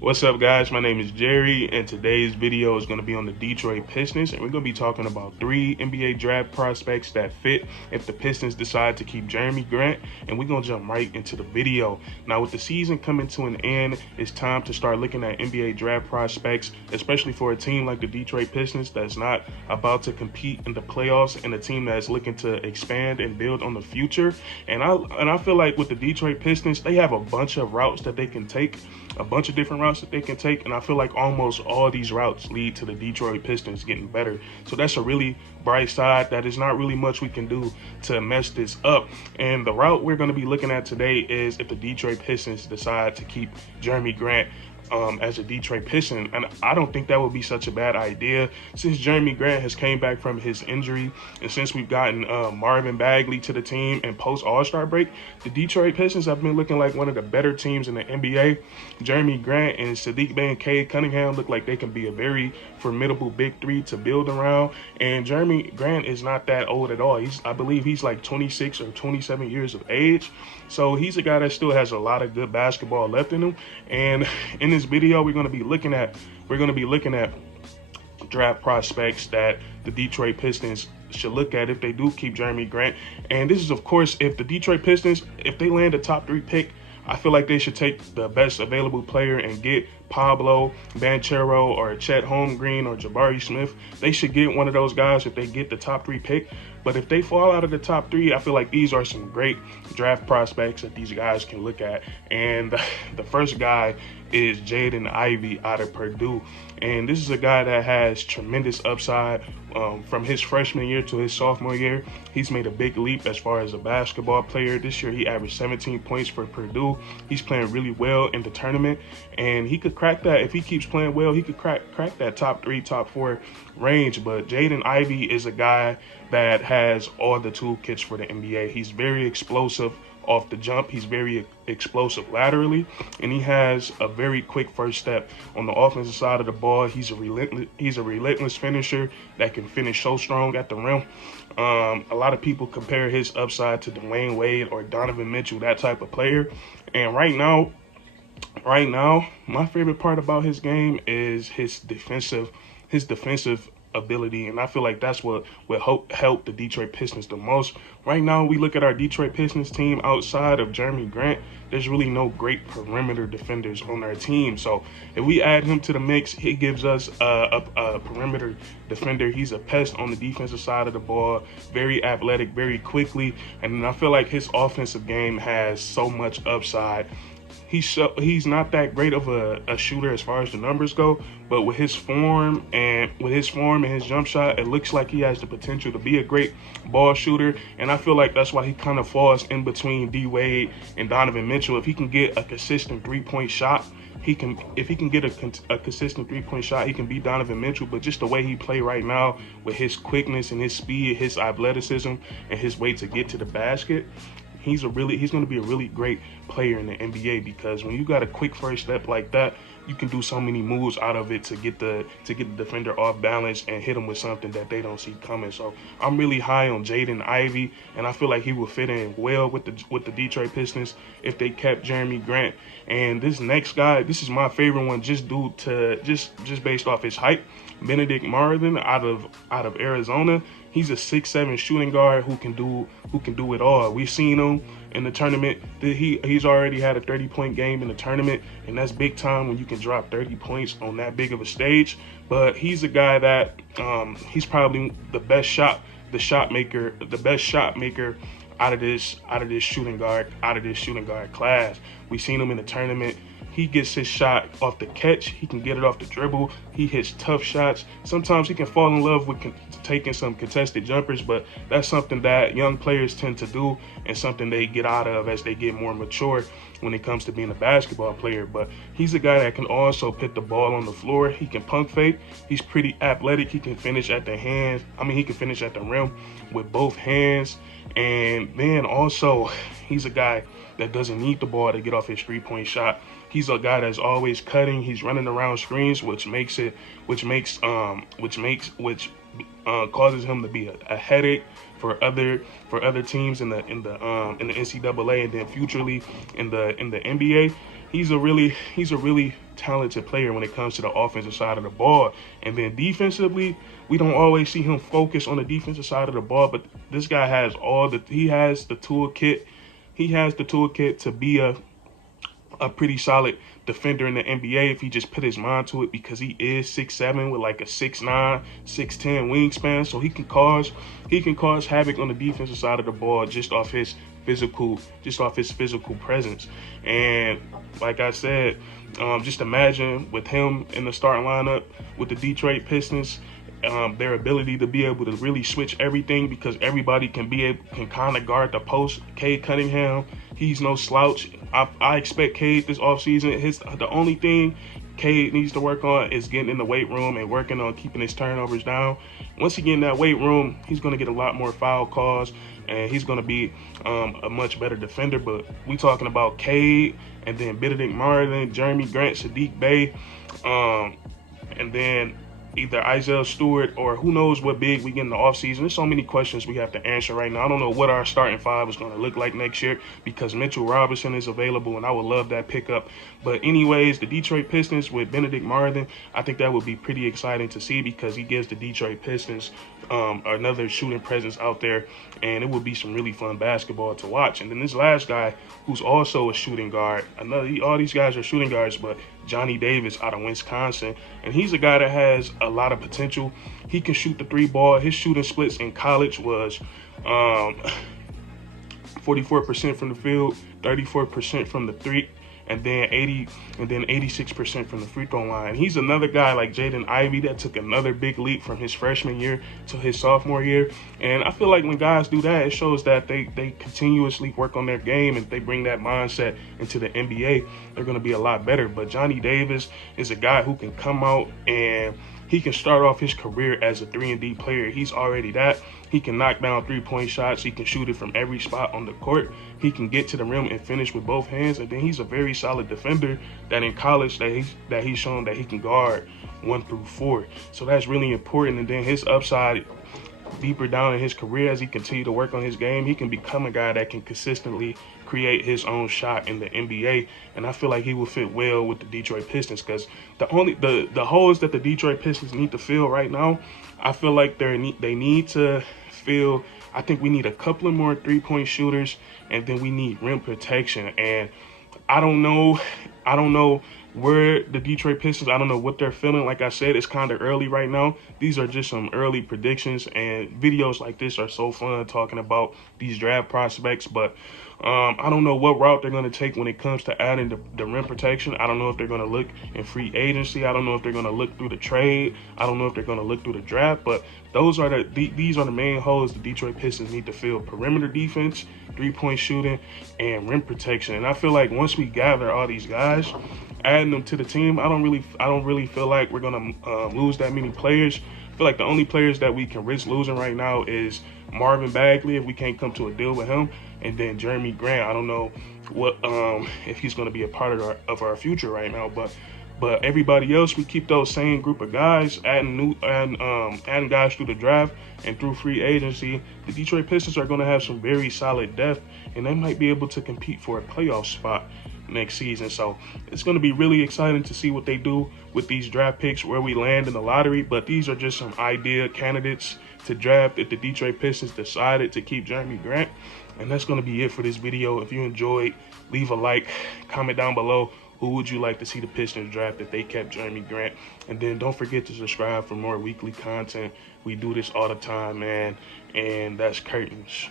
What's up, guys? My name is Jerry, and today's video is going to be on the Detroit Pistons, and we're going to be talking about 3 NBA draft prospects that fit if the Pistons decide to keep Jerami Grant, and we're going to jump right into the video. Now, with the season coming to an end, it's time to start looking at NBA draft prospects, especially for a team like the Detroit Pistons that's not about to compete in the playoffs and a team that's looking to expand and build on the future. And I feel like with the Detroit Pistons, they have a bunch of routes that they can take, a bunch of different routes that they can take, and I feel like almost all these routes lead to the Detroit Pistons getting better. So that's a really bright side that is not really much we can do to mess this up. And the route we're going to be looking at today is if the Detroit Pistons decide to keep Jerami Grant as a Detroit Piston, and I don't think that would be such a bad idea since Jerami Grant has came back from his injury, and since we've gotten Marvin Bagley to the team and post All-Star break, the Detroit Pistons have been looking like one of the better teams in the NBA. Jerami Grant and Sadiq Bey and Cade Cunningham look like they can be a very formidable big three to build around, and Jerami Grant is not that old at all. I believe he's like 26 or 27 years of age, so he's a guy that still has a lot of good basketball left in him. And in this video, we're going to be looking at draft prospects that the Detroit Pistons should look at if they do keep Jerami Grant. And this is, of course, if the Detroit Pistons, if they land a top 3 pick, I feel like they should take the best available player and get Pablo Banchero or Chet Holmgren or Jabari Smith. They should get one of those guys if they get the top 3 pick. But if they fall out of the top 3, I feel like these are some great draft prospects that these guys can look at. And the first guy is Jaden Ivy out of Purdue. And this is a guy that has tremendous upside from his freshman year to his sophomore year. He's made a big leap as far as a basketball player. This year, he averaged 17 points for Purdue. He's playing really well in the tournament, and he could crack that. If he keeps playing well, he could crack that top 3, top 4 range. But Jaden Ivy is a guy that has all the toolkits for the NBA. He's very explosive off the jump. He's very explosive laterally, and he has a very quick first step on the offensive side of the ball. He's a relentless finisher that can finish so strong at the rim. A lot of people compare his upside to Dwayne Wade or Donovan Mitchell, that type of player. And right now, my favorite part about his game is his defensive ability, and I feel like that's what will help the Detroit Pistons the most. Right now, we look at our Detroit Pistons team outside of Jerami Grant, there's really no great perimeter defenders on our team. So if we add him to the mix, he gives us a perimeter defender. He's a pest on the defensive side of the ball, very athletic, very quickly, and I feel like his offensive game has so much upside. He's not that great of a shooter as far as the numbers go, but with his form and his jump shot, it looks like he has the potential to be a great ball shooter. And I feel like that's why he kind of falls in between D Wade and Donovan Mitchell. If he can get a consistent 3-point shot, if he can get a consistent 3-point shot, he can beat Donovan Mitchell. But just the way he play right now, with his quickness and his speed, his athleticism, and his way to get to the basket, he's going to be a really great player in the NBA, because when you got a quick first step like that, you can do so many moves out of it to get the defender off balance and hit him with something that they don't see coming. So I'm really high on Jaden Ivy, and I feel like he will fit in well with the Detroit Pistons if they kept Jerami Grant. And this next guy, this is my favorite one, just based off his height. Benedict Marvin out of Arizona. He's a 6'7" shooting guard who can do it all. We've seen him in the tournament. He's already had a 30-point game in the tournament, and that's big time when you can drop 30 points on that big of a stage. But he's a guy that he's probably the best shot maker out of this shooting guard class. We've seen him in the tournament. He gets his shot off the catch. He can get it off the dribble. He hits tough shots. Sometimes he can fall in love with taking some contested jumpers, but that's something that young players tend to do and something they get out of as they get more mature when it comes to being a basketball player. But he's a guy that can also put the ball on the floor. He can pump fake. He's pretty athletic. He can finish at the hands. He can finish at the rim with both hands. And then also, he's a guy that doesn't need the ball to get off his 3-point shot. He's a guy that's always cutting. He's running around screens, which causes him to be a headache for other teams in the NCAA and then futurely in the NBA. he's a really talented player when it comes to the offensive side of the ball. And then defensively, we don't always see him focus on the defensive side of the ball, but this guy has he has the toolkit. He has the toolkit to be a pretty solid defender in the NBA if he just put his mind to it, because he is 6'7" with like a 6'9", 6'10" wingspan, so he can cause havoc on the defensive side of the ball just off his physical presence. And like I said, just imagine with him in the starting lineup with the Detroit Pistons, their ability to be able to really switch everything, because everybody can kind of guard the post. Cade Cunningham, he's no slouch. I expect Cade this offseason. The only thing Cade needs to work on is getting in the weight room and working on keeping his turnovers down. Once he get in that weight room, he's going to get a lot more foul calls, and he's going to be a much better defender. But we talking about Cade, and then Benedict Marvin, Jerami Grant, Sadiq Bey, and then either Isaiah Stewart or who knows what big we get in the offseason. There's so many questions we have to answer right now. I don't know what our starting five is going to look like next year, because Mitchell Robinson is available, and I would love that pickup. But anyways, the Detroit Pistons with Benedict Marvin, I think that would be pretty exciting to see, because he gives the Detroit Pistons another shooting presence out there, and it would be some really fun basketball to watch. And then this last guy, who's also a shooting guard, all these guys are shooting guards, but Johnny Davis out of Wisconsin, and he's a guy that has a lot of potential. He can shoot the three ball. His shooting splits in college was 44% from the field, 34% from the three, and then 86% from the free throw line. He's another guy like Jaden Ivy that took another big leap from his freshman year to his sophomore year. And I feel like when guys do that, it shows that they continuously work on their game, and they bring that mindset into the NBA, they're going to be a lot better. But Johnny Davis is a guy who can come out and he can start off his career as a 3-and-D player. He's already that. He can knock down three-point shots. He can shoot it from every spot on the court. He can get to the rim and finish with both hands. And then he's a very solid defender that in college that he's shown that he can guard 1 through 4. So that's really important. And then his upside deeper down in his career, as he continue to work on his game, he can become a guy that can consistently create his own shot in the NBA. And I feel like he will fit well with the Detroit Pistons, because the holes that the Detroit Pistons need to fill right now, I feel like they need to fill. I think we need a couple of more three-point shooters, and then we need rim protection. And I don't know where the Detroit Pistons, I don't know what they're feeling. Like I said, it's kind of early right now. These are just some early predictions, and videos like this are so fun talking about these draft prospects. But I don't know what route they're going to take when it comes to adding the rim protection. I don't know if they're going to look in free agency. I don't know if they're going to look through the trade. I don't know if they're going to look through the draft. But these are the main holes the Detroit Pistons need to fill: perimeter defense, three-point shooting, and rim protection. And I feel like once we gather all these guys, adding them to the team, I don't really feel like we're gonna lose that many players. I feel like the only players that we can risk losing right now is Marvin Bagley, if we can't come to a deal with him, and then Jerami Grant. I don't know what if he's going to be a part of our future right now, but everybody else, we keep those same group of guys, adding guys through the draft and through free agency. The Detroit Pistons are going to have some very solid depth, and they might be able to compete for a playoff spot next season. So it's going to be really exciting to see what they do with these draft picks, where we land in the lottery. But these are just some idea candidates to draft if the Detroit Pistons decided to keep Jerami Grant. And that's going to be it for this video. If you enjoyed, leave a like, comment down below who would you like to see the Pistons draft if they kept Jerami Grant. And then don't forget to subscribe for more weekly content. We do this all the time, man. And that's curtains.